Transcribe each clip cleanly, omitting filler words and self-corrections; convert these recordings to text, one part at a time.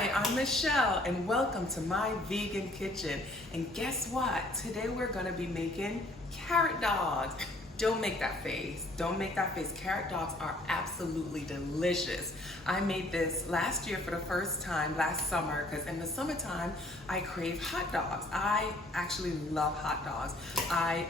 Hi, I'm Michelle and welcome to my vegan kitchen. And guess what? Today we're gonna be making carrot dogs. Don't make that face. Don't make that face. Carrot dogs are absolutely delicious. I made this last year for the first time, last summer, because in the summertime, I crave hot dogs. I actually love hot dogs. I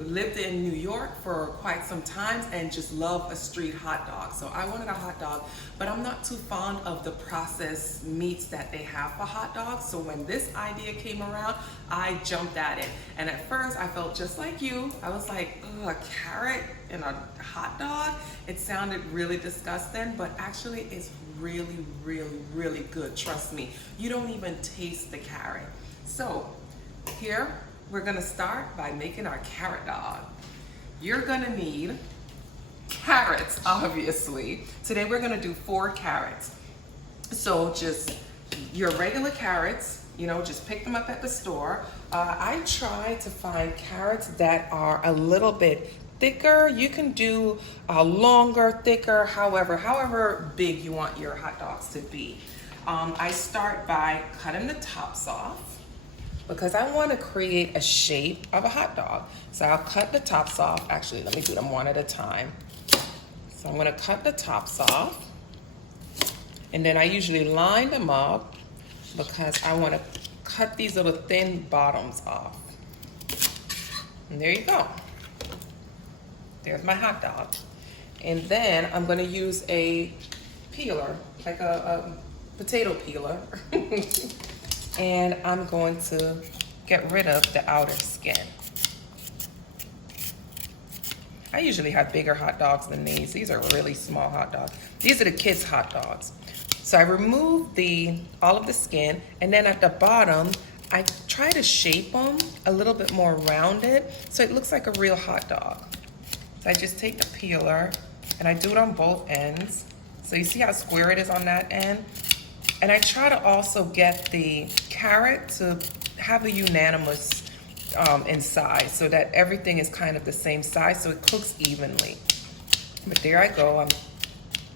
lived in New York for quite some time and just love a street hot dog. So I wanted a hot dog, but I'm not too fond of the processed meats that they have for hot dogs. So when this idea came around, I jumped at it. And at first I felt just like you. I was like, ugh, a carrot in a hot dog? It sounded really disgusting, but actually it's really, really, really good. Trust me, you don't even taste the carrot. So here, we're gonna start by making our carrot dog. You're gonna need carrots, obviously. Today we're gonna do 4 carrots. So just your regular carrots, you know, just pick them up at the store. I try to find carrots that are a little bit thicker. You can do longer, thicker, however big you want your hot dogs to be. I start by cutting the tops off, because I want to create a shape of a hot dog. So I'll cut the tops off. Actually, let me do them one at a time. So I'm going to cut the tops off. And then I usually line them up because I want to cut these little thin bottoms off. And there you go. There's my hot dog. And then I'm going to use a peeler, like a potato peeler. And I'm going to get rid of the outer skin. I usually have bigger hot dogs than these. These are really small hot dogs. These are the kids' hot dogs. So I remove all of the skin, and then at the bottom, I try to shape them a little bit more rounded so it looks like a real hot dog. So I just take the peeler and I do it on both ends. So you see how square it is on that end? And I try to also get the carrot to have a unanimous in size so that everything is kind of the same size so it cooks evenly. But there I go, I'm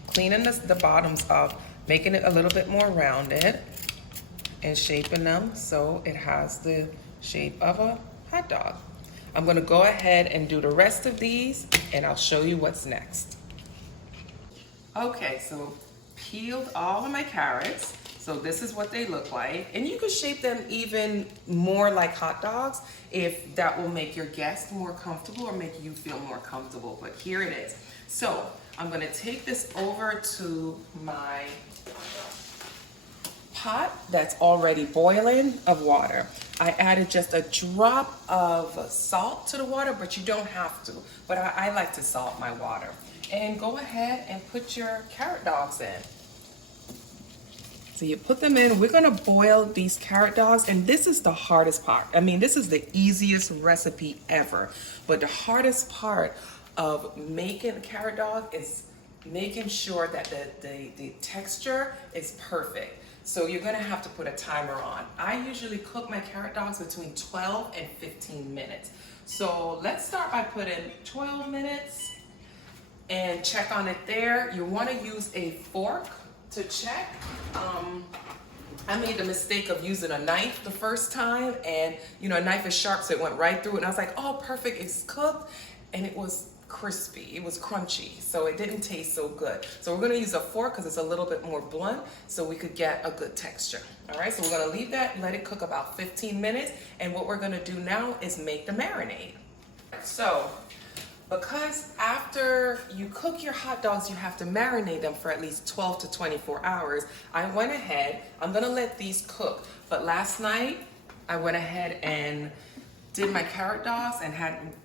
cleaning the bottoms up, making it a little bit more rounded and shaping them so it has the shape of a hot dog. I'm gonna go ahead and do the rest of these and I'll show you what's next. Okay, so peeled all of my carrots. So this is what they look like. And you can shape them even more like hot dogs if that will make your guests more comfortable or make you feel more comfortable. But here it is. So I'm gonna take this over to my pot that's already boiling of water. I added just a drop of salt to the water, but you don't have to. But I like to salt my water. And go ahead and put your carrot dogs in. So you put them in. We're gonna boil these carrot dogs, and this is the hardest part. I mean, this is the easiest recipe ever, but the hardest part of making a carrot dog is making sure that the texture is perfect. So you're gonna have to put a timer on. I usually cook my carrot dogs between 12 and 15 minutes. So let's start by putting 12 minutes and check on it there. You wanna use a fork to check. I made the mistake of using a knife the first time, and you know, a knife is sharp, so it went right through it, and I was like, oh, perfect, it's cooked, and it was crispy, it was crunchy, so it didn't taste so good. So we're gonna use a fork because it's a little bit more blunt, so we could get a good texture. All right, so we're gonna leave that and let it cook about 15 minutes, and what we're gonna do now is make the marinade. So, because after you cook your hot dogs, you have to marinate them for at least 12 to 24 hours. I went ahead, I'm gonna let these cook. But last night, I went ahead and did my carrot dogs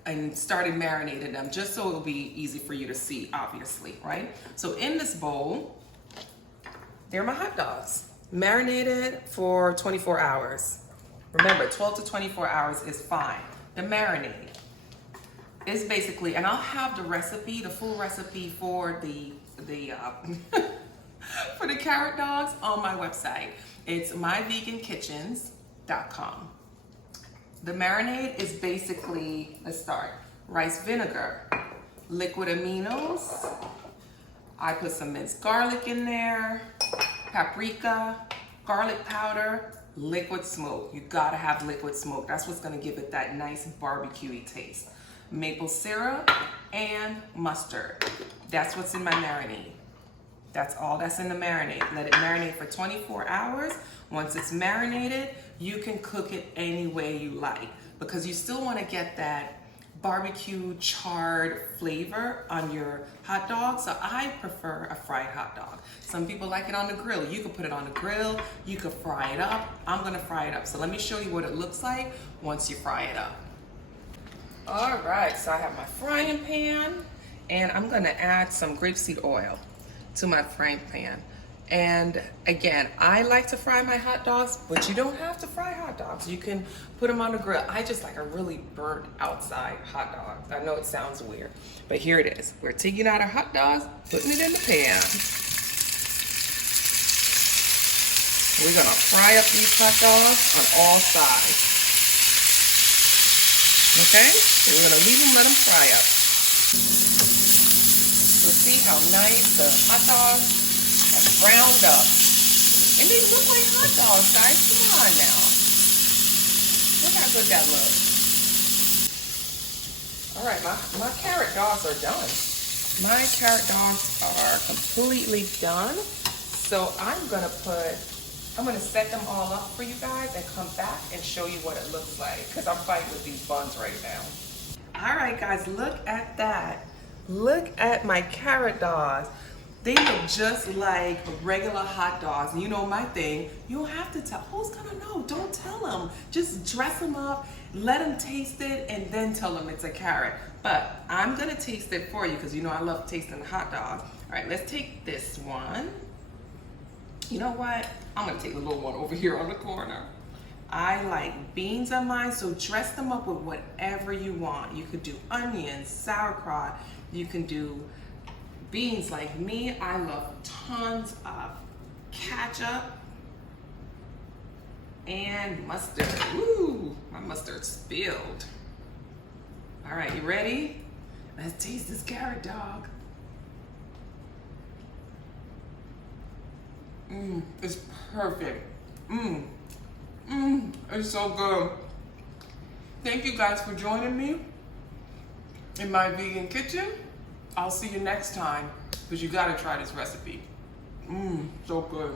and started marinating them just so it'll be easy for you to see, obviously, right? So in this bowl, they're my hot dogs, marinated for 24 hours. Remember, 12 to 24 hours is fine. The marinade is basically, and I'll have the recipe, the full recipe for the for the carrot dogs on my website. It's myvegankitchens.com. The marinade is basically, let's start, rice vinegar, liquid aminos. I put some minced garlic in there, paprika, garlic powder, liquid smoke. You gotta have liquid smoke. That's what's gonna give it that nice barbecue-y taste. Maple syrup and mustard. That's what's in my marinade. That's all that's in the marinade. Let it marinate for 24 hours. Once it's marinated, you can cook it any way you like because you still wanna get that barbecue charred flavor on your hot dog. So I prefer a fried hot dog. Some people like it on the grill. You can put it on the grill, you could fry it up. I'm gonna fry it up. So let me show you what it looks like once you fry it up. All right, so I have my frying pan and I'm gonna add some grapeseed oil to my frying pan. And again, I like to fry my hot dogs, but you don't have to fry hot dogs. You can put them on the grill. I just like a really burnt outside hot dog. I know it sounds weird, but here it is. We're taking out our hot dogs, putting it in the pan. We're gonna fry up these hot dogs on all sides. Okay? So we're gonna leave them, let them fry up. So see how nice the hot dogs browned up. And they look like hot dogs, guys. Come on now. Look how good that looks. All right, my carrot dogs are done. My carrot dogs are completely done. So I'm gonna set them all up for you guys and come back and show you what it looks like because I'm fighting with these buns right now. All right, guys, look at that. Look at my carrot dogs. They look just like regular hot dogs. And you know my thing, you don't have to tell. Who's gonna know? Don't tell them. Just dress them up, let them taste it, and then tell them it's a carrot. But I'm gonna taste it for you because you know I love tasting the hot dog. All right, let's take this one. You know what? I'm gonna take the little one over here on the corner. I like beans on mine, so dress them up with whatever you want. You could do onions, sauerkraut, you can do beans like me. I love tons of ketchup and mustard. Ooh, my mustard spilled. All right, you ready? Let's taste this carrot dog. It's perfect. It's so good. Thank you guys for joining me in my vegan kitchen. I'll see you next time because you gotta try this recipe. So good.